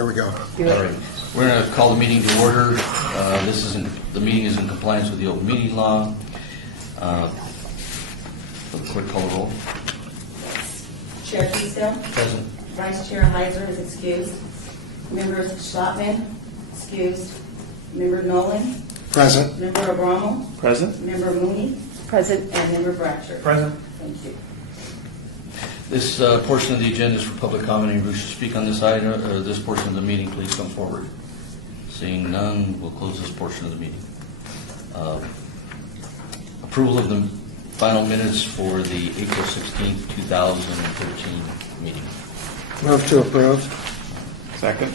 There we go. All right. We're going to call the meeting to order. The meeting is in compliance with the open meeting law. Quick call the roll. Chair Teasdale. Present. Vice Chair Heiser is excused. Member Schlottman, excused. Member Nolan. Present. Member Abramo. Present. Member Mooney. Present. And Member Bratcher. Present. Thank you. This portion of the agenda is for public comment. If you wish to speak on this item, this portion of the meeting, please come forward. Seeing none, we'll close this portion of the meeting. Approval of the final minutes for the April 16th, 2013 meeting. Move to approve. Second.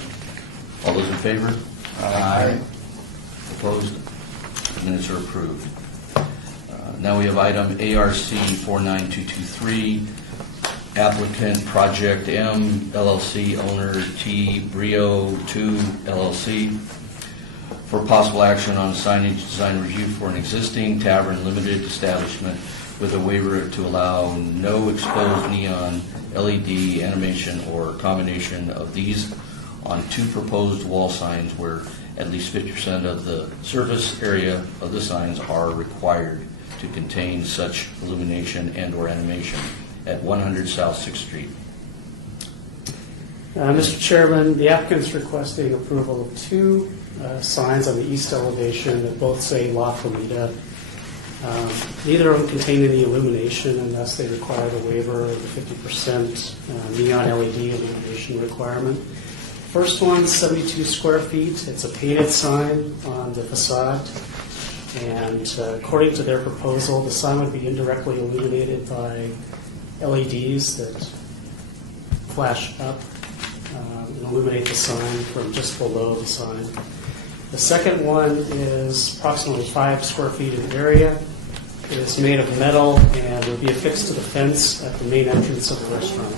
All those in favor? Aye. Opposed? Minutes are approved. Now we have item ARC 49223, applicant Project M LLC, owner T Brio 2 LLC, for possible action on signage design review for an existing tavern limited establishment with a waiver to allow no exposed neon, LED, animation, or combination of these on two proposed wall signs where at least 50% of the surface area of the signs are required to contain such illumination and/or animation at 100 South 6th Street. Mr. Chairman, the applicant is requesting approval of two signs on the east elevation that both say La Comida. Neither of them contain any illumination, and thus they require the waiver of the 50% neon LED illumination requirement. First one's 72 square feet. It's a painted sign on the facade, and according to their proposal, the sign would be indirectly illuminated by LEDs that flash up and illuminate the sign from just below the sign. The second one is approximately 5 square feet in area. It is made of metal and would be affixed to the fence at the main entrance of the restaurant.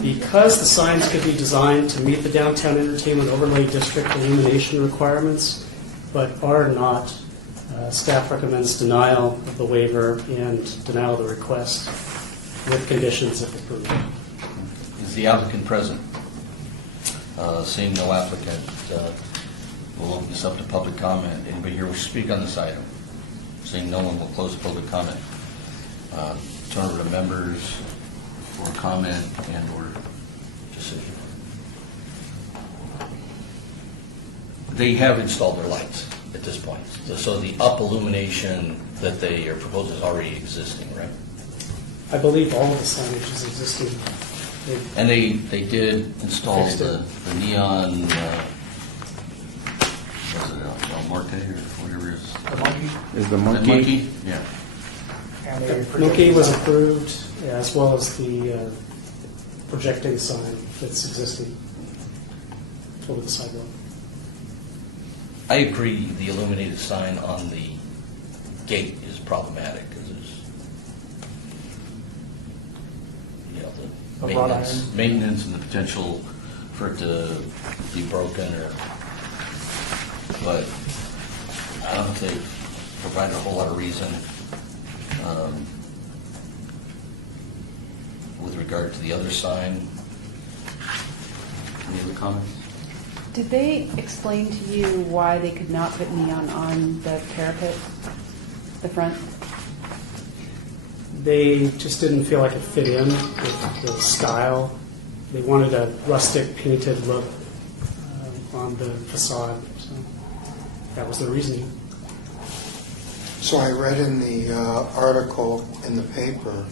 Because the signs could be designed to meet the Downtown Entertainment Overlay District illumination requirements, but are not, staff recommends denial of the waiver and denial of the request with conditions if approved. Is the applicant present? Seeing no applicant, we'll open this up to public comment. Anybody here wish to speak on this item? Seeing no one, we'll close public comment. Turn over to members for comment and or decision. They have installed their lights at this point. So the up illumination that they are proposing is already existing, right? I believe all of the signage is existing. And they did install the neon, what's it, El Morte or whatever it is? The monkey. Is the Monkey? Yeah. And they Mookie was approved, as well as the projecting sign that's existing over the sidewalk. I agree the illuminated sign on the gate is problematic because there's, the A wrought iron. maintenance and the potential for it to be broken but I don't think they provide a whole lot of reason with regard to the other sign. Any other comments? Did they explain to you why they could not put neon on the parapet, the front? They just didn't feel like it fit in with the style. They wanted a rustic painted look on the facade, so that was their reasoning. So I read in the article in the paper,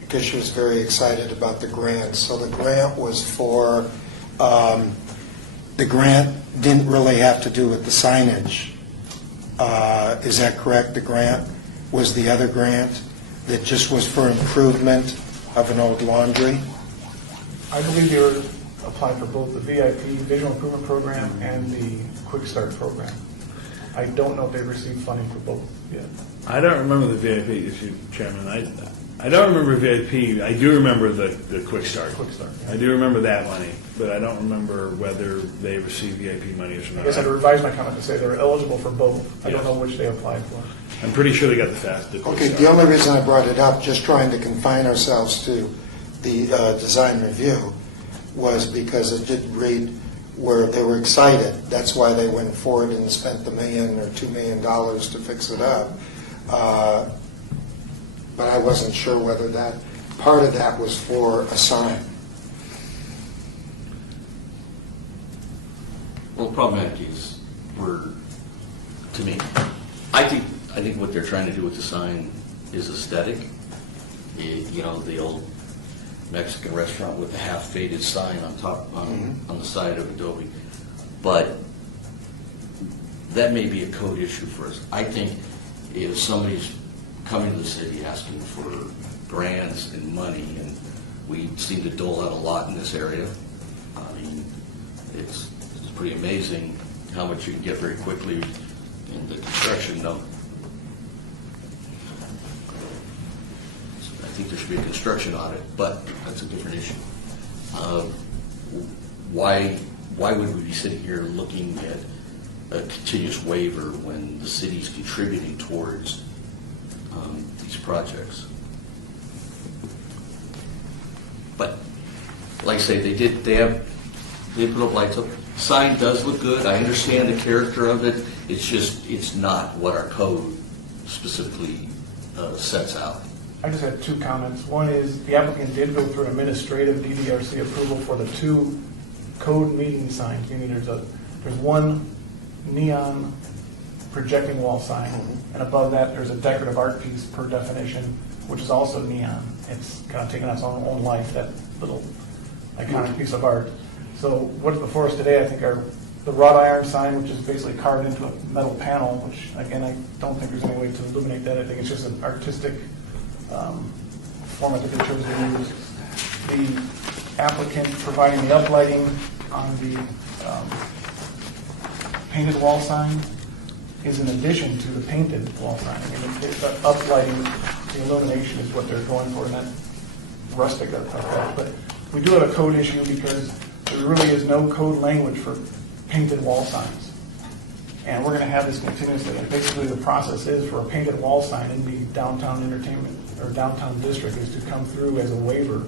because she was very excited about the grant. So the grant was for, the grant didn't really have to do with the signage. Is that correct? The grant was the other grant that just was for improvement of an old laundry? I believe they were applying for both the VIP Visual Improvement Program and the Quick Start Program. I don't know if they received funding for both yet. I don't remember the VIP, Mr. Chairman. I don't remember VIP. I do remember the Quick Start. Quick Start. I do remember that money, but I don't remember whether they received VIP money or I not. guess I'd revise my comment to say they were eligible for both. I don't know which they applied for. I'm pretty sure they got the Quick Okay, Start. the only reason I brought it up, just trying to confine ourselves to the design review, was because it did read where they were excited. That's why they went forward and spent the $1 million or $2 million to fix it up. But I wasn't sure whether that, part of that was for a sign. Well, the problematic is, to me, I think what they're trying to do with the sign is aesthetic. You know, the old Mexican restaurant with the half-faded sign on top, on the side of Adobe. But that may be a code issue for us. I think if somebody's coming to the city asking for grants and money, and we seem to dole out a lot in this area, I mean, it's pretty amazing how much you can get very quickly in the construction. No, I think there should be a construction audit, but that's a different issue. Why would we be sitting here looking at a continuous waiver when the city's contributing towards these projects? But like I say, they put up lights up. Sign does look good. I understand the character of it. It's not what our code specifically sets out. I just had two comments. One is the applicant did go through an administrative DDRC approval for the two code meeting signs. Meaning there's one neon projecting wall sign, and above that there's a decorative art piece per definition, which is also neon. It's kind of taken its own life, that little iconic piece of art. So what's before us today, I think, are the wrought iron sign, which is basically carved into a metal panel, which, again, I don't think there's any way to illuminate that. I think it's just an artistic format that they chose to use. The applicant providing the uplighting on the painted wall sign is in addition to the painted wall sign. I mean, the uplighting, the illumination is what they're going for in that rustic effect. But we do have a code issue because there really is no code language for painted wall signs. And we're going to have this continuously. And basically the process is for a painted wall sign in the downtown entertainment or downtown district is to come through as a waiver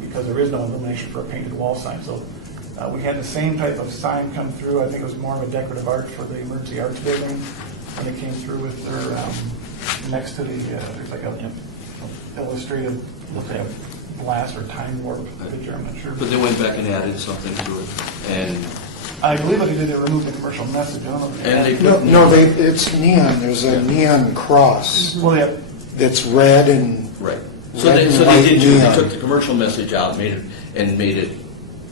because there is no illumination for a painted wall sign. So we had the same type of sign come through. I think it was more of a decorative art for the Emergency Arts Building. And it came through with their, next to the, there's like a illustrative glass or time warp picture, I'm not sure. But they went back and added something to it, and I believe what they did, they removed the commercial message. I don't know if they And they added- put- No, it's neon. There's a neon cross Well, yeah, that's red and right. Red So they and did white too. They neon. took the commercial message out, made it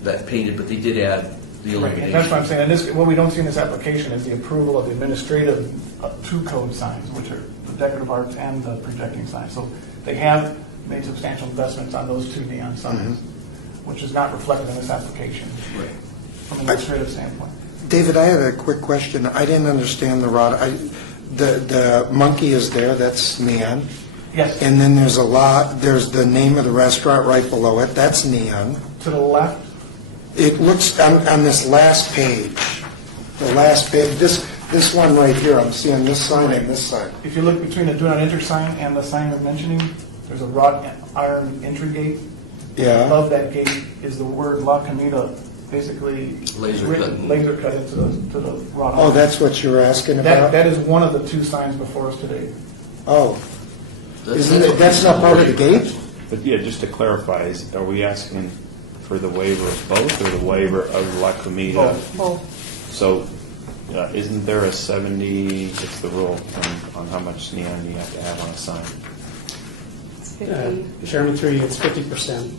that painted, but they did add the right. illumination. And that's what I'm saying. And this, what we don't see in this application is the approval of the administrative two code signs, which are the decorative arts and the projecting signs. So they have made substantial investments on those two neon signs, which is not reflected in this application Right. from an administrative standpoint. David, I had a quick question. I didn't understand the rod. The monkey is there, that's neon. Yes, And then there's the name of the restaurant right below it, that's neon. to the left, It looks, on this last page, this one right here, I'm seeing this sign and this sign. if you look between the do not enter sign and the sign you're mentioning, there's a wrought iron entry gate. Yeah, Above that gate is the word La Comida, basically Laser written- cut. laser cut into the wrought iron. oh, that's what you were asking That about? is one of the two signs before us today. Oh, that's not part of the gate? But yeah, just to clarify, are we asking for the waiver of both or the waiver of La Comida? Both. So isn't there a 70, what's the rule on how much neon you have to have on a sign? It's 50. Chairman, through you, it's 50%.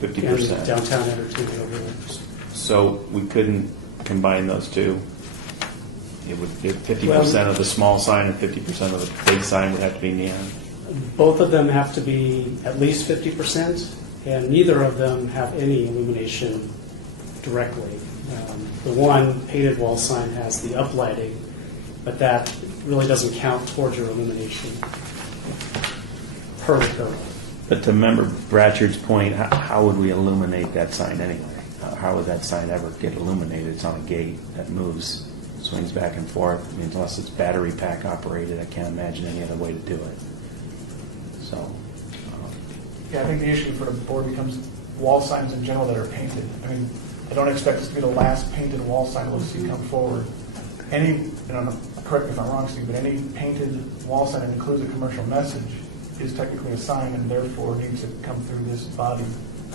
50%. And downtown entertainment overlay. So we couldn't combine those two? It would be 50% of the small sign and 50% of the big sign would have to be neon? Both of them have to be at least 50%, and neither of them have any illumination directly. The one painted wall sign has the uplighting, but that really doesn't count towards your illumination per the code. But to member Bratchard's point, how would we illuminate that sign anyway? How would that sign ever get illuminated? It's on a gate that moves, swings back and forth. I mean, unless it's battery pack operated, I can't imagine any other way to do it. So, Yeah, I think the issue for the board becomes, wall signs in general that are painted. I mean, I don't expect this to be the last painted wall sign we'll see come forward. Any, correct me if I'm wrong, Steve, but any painted wall sign that includes a commercial message is technically a sign and therefore needs to come through this body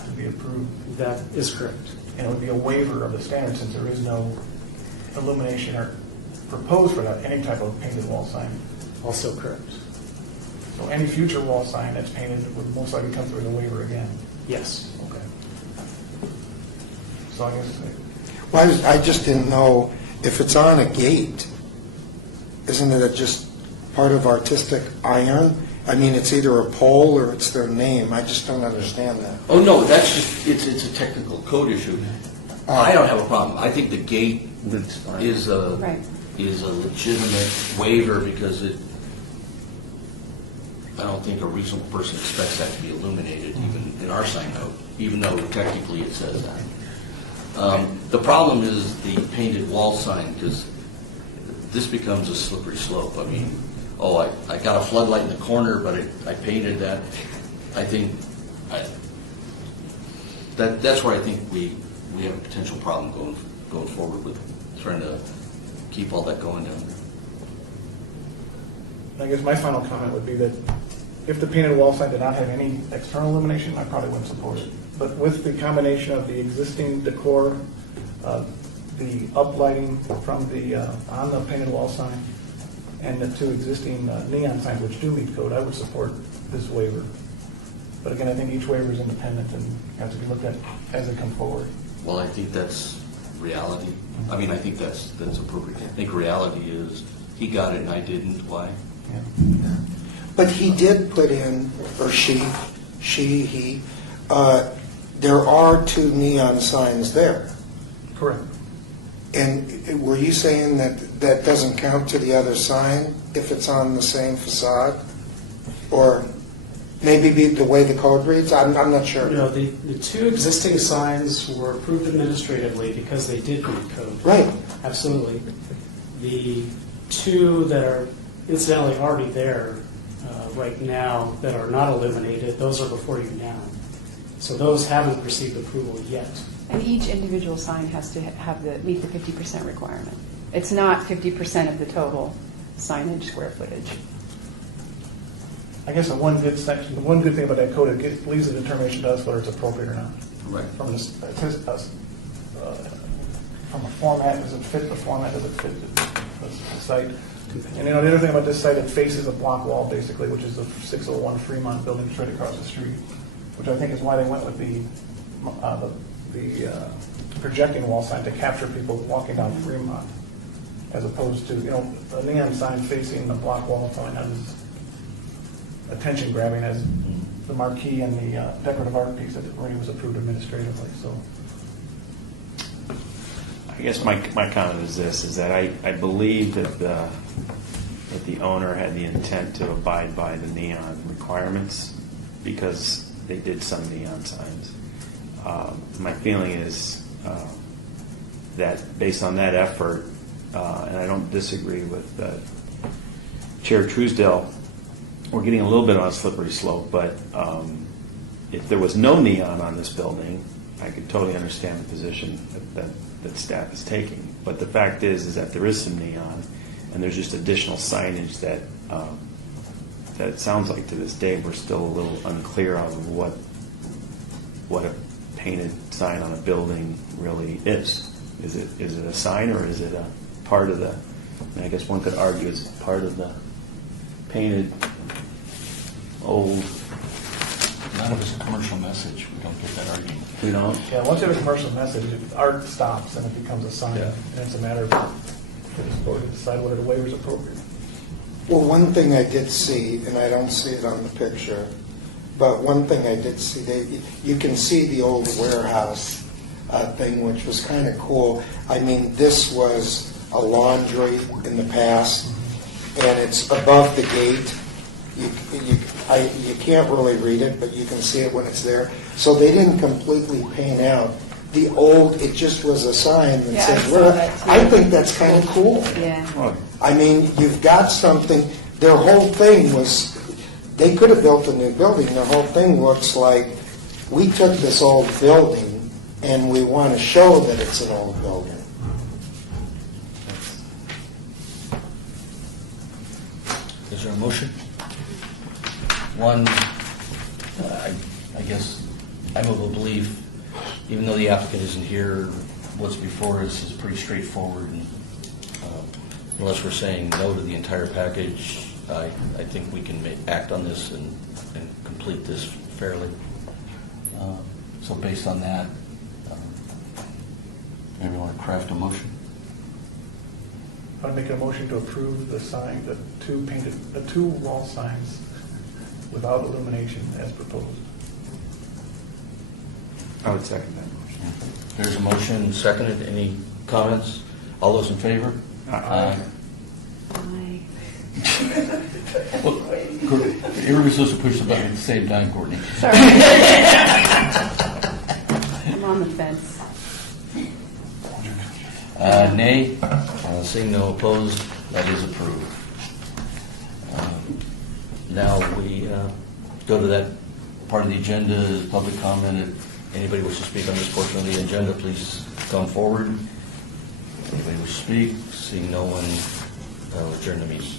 to be approved. That is correct. And it would be a waiver of the standard since there is no illumination or proposed for that, any type of painted wall sign. Also correct. So any future wall sign that's painted would most likely come through as a waiver again. Yes. Okay. So I guess, Well, I just didn't know if it's on a gate, isn't it just part of artistic iron? I mean, it's either a pole or it's their name. I just don't understand that. Oh, no, that's just, it's a technical code issue. I don't have a problem. I think the gate That's fine. is a legitimate waiver because I don't think a reasonable person expects that to be illuminated, even in our sign code, even though technically it says that. The problem is the painted wall sign, because this becomes a slippery slope. I mean, I got a floodlight in the corner, but I painted that. I think, that's where I think we have a potential problem going forward with trying to keep all that going down there. I guess my final comment would be that if the painted wall sign did not have any external illumination, I probably wouldn't support it. But with the combination of the existing decor, the uplighting from on the painted wall sign, and the two existing neon signs which do meet code, I would support this waiver. But again, I think each waiver is independent and has to be looked at as they come forward. Well, I think that's reality. I mean, I think that's appropriate. I think reality is he got it and I didn't. Why? Yeah. But he did put in, or he, there are two neon signs there. Correct. And were you saying that doesn't count to the other sign if it's on the same facade? Or maybe be the way the code reads? I'm not sure. No, the two existing signs were approved administratively because they did meet code. Right. Absolutely. The two that are incidentally already there right now that are not illuminated, those are before you now. So those haven't received approval yet. And each individual sign has to meet the 50% requirement. It's not 50% of the total signage square footage. I guess the one good thing about that code, it leaves the determination to us whether it's appropriate or not. Right. From a format, does it fit the format, does it fit the site? And the other thing about this site, it faces a block wall basically, which is the 601 Fremont building straight across the street, which I think is why they went with the projecting wall sign to capture people walking down Fremont, as opposed to, a neon sign facing the block wall, probably not as attention grabbing as the marquee and the decorative art piece that already was approved administratively. So I guess my comment is this, is that I believe that the owner had the intent to abide by the neon requirements because they did some neon signs. My feeling is that based on that effort, and I don't disagree with Chair Truesdale, we're getting a little bit on a slippery slope, but if there was no neon on this building, I could totally understand the position that staff is taking. But the fact is that there is some neon, and there's just additional signage that it sounds like to this day we're still a little unclear on what a painted sign on a building really is. Is it a sign or is it a part of the? I guess one could argue it's part of the painted old. None of it's a commercial message. We don't get that argument. We don't. yeah, once you have a commercial message, art stops and it becomes a sign, Yeah. and it's a matter for this board to decide whether the waiver is appropriate. Well, one thing I did see, and I don't see it on the picture, but one thing I did see, you can see the old warehouse thing, which was kind of cool. I mean, this was a laundry in the past, and it's above the gate. You can't really read it, but you can see it when it's there. So they didn't completely paint out the old, it just was a sign that Yeah, said, I saw that too. I think that's kind of cool. Yeah. I mean, you've got something, their whole thing was, they could have built a new building, their whole thing looks like we took this old building and we want to show that it's an old building. Is there a motion? One, I guess, I'm of a belief, even though the applicant isn't here, what's before us is pretty straightforward. And unless we're saying no to the entire package, I think we can act on this and complete this fairly. So based on that, maybe want to craft a motion? I'd make a motion to approve the sign, the two wall signs without illumination as proposed. I would second that motion. There's a motion, seconded. Any comments? All those in favor? Aye. Aye. Well, everybody's supposed to push the button at the same time, Courtney. Sorry. I'm on the fence. Nay? Seeing no opposed, that is approved. Now we go to that part of the agenda, public comment. If anybody wishes to speak on this portion of the agenda, please come forward. Anybody wish to speak? Seeing no one, I'll adjourn the meeting.